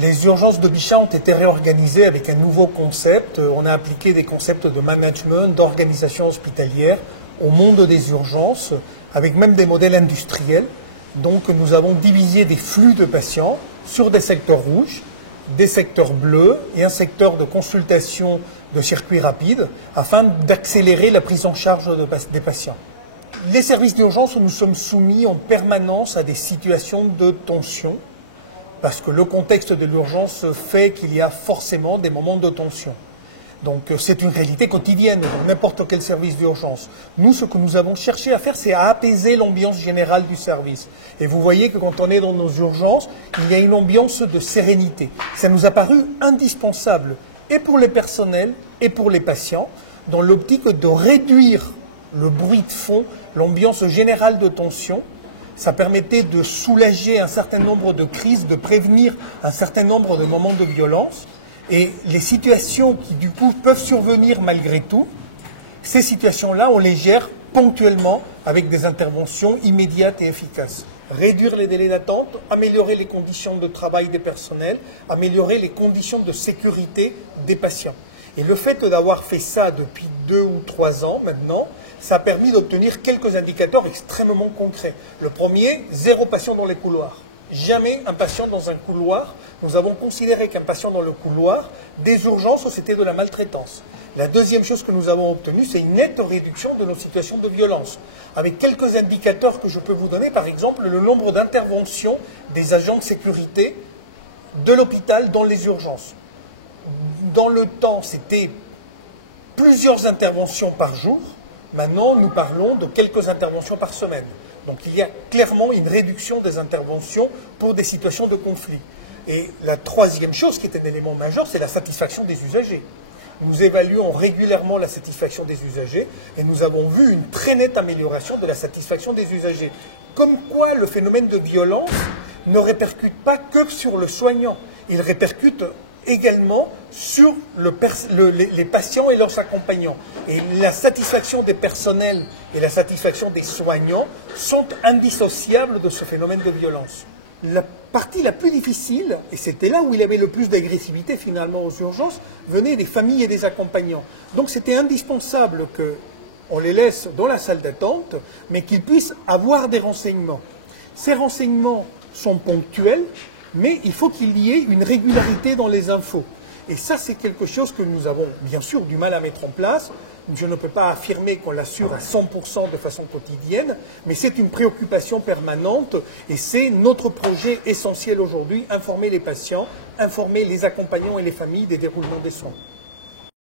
Les urgences de Bichat ont été réorganisées avec un nouveau concept. On a appliqué des concepts de management, d'organisation hospitalière au monde des urgences, avec même des modèles industriels. Donc nous avons divisé des flux de patients sur des secteurs rouges, des secteurs bleus et un secteur de consultation de circuits rapides afin d'accélérer la prise en charge des patients. Les services d'urgence, nous sommes soumis en permanence à des situations de tension parce que le contexte de l'urgence fait qu'il y a forcément des moments de tension. Donc c'est une réalité quotidienne dans n'importe quel service d'urgence. Nous, ce que nous avons cherché à faire, c'est à apaiser l'ambiance générale du service. Et vous voyez que quand on est dans nos urgences, il y a une ambiance de sérénité. Ça nous a paru indispensable, et pour les personnels, et pour les patients, dans l'optique de réduire le bruit de fond, l'ambiance générale de tension. Ça permettait de soulager un certain nombre de crises, de prévenir un certain nombre de moments de violence. Et les situations qui, du coup, peuvent survenir malgré tout, ces situations-là, on les gère ponctuellement avec des interventions immédiates et efficaces. Réduire les délais d'attente, améliorer les conditions de travail des personnels, améliorer les conditions de sécurité des patients. Et le fait d'avoir fait ça depuis 2 ou 3 ans maintenant, ça a permis d'obtenir quelques indicateurs extrêmement concrets. Le premier, 0 patient dans les couloirs. Jamais un patient dans un couloir. Nous avons considéré qu'un patient dans le couloir, des urgences, c'était de la maltraitance. La deuxième chose que nous avons obtenue, c'est une nette réduction de nos situations de violence. Avec quelques indicateurs que je peux vous donner, par exemple, le nombre d'interventions des agents de sécurité de l'hôpital dans les urgences. Dans le temps, c'était plusieurs interventions par jour. Maintenant, nous parlons de quelques interventions par semaine. Donc il y a clairement une réduction des interventions pour des situations de conflit. Et la troisième chose qui est un élément majeur, c'est la satisfaction des usagers. Nous évaluons régulièrement la satisfaction des usagers et nous avons vu une très nette amélioration de la satisfaction des usagers. Comme quoi le phénomène de violence ne répercute pas que sur le soignant, il répercute également sur les patients et leurs accompagnants. Et la satisfaction des personnels et la satisfaction des soignants sont indissociables de ce phénomène de violence. La partie la plus difficile, et c'était là où il y avait le plus d'agressivité finalement aux urgences, venait des familles et des accompagnants. Donc c'était indispensable qu'on les laisse dans la salle d'attente, mais qu'ils puissent avoir des renseignements. Ces renseignements sont ponctuels, mais il faut qu'il y ait une régularité dans les infos. Et ça, c'est quelque chose que nous avons bien sûr du mal à mettre en place. Je ne peux pas affirmer qu'on l'assure à 100% de façon quotidienne, mais c'est une préoccupation permanente et c'est notre projet essentiel aujourd'hui, informer les patients, informer les accompagnants et les familles des déroulements des soins.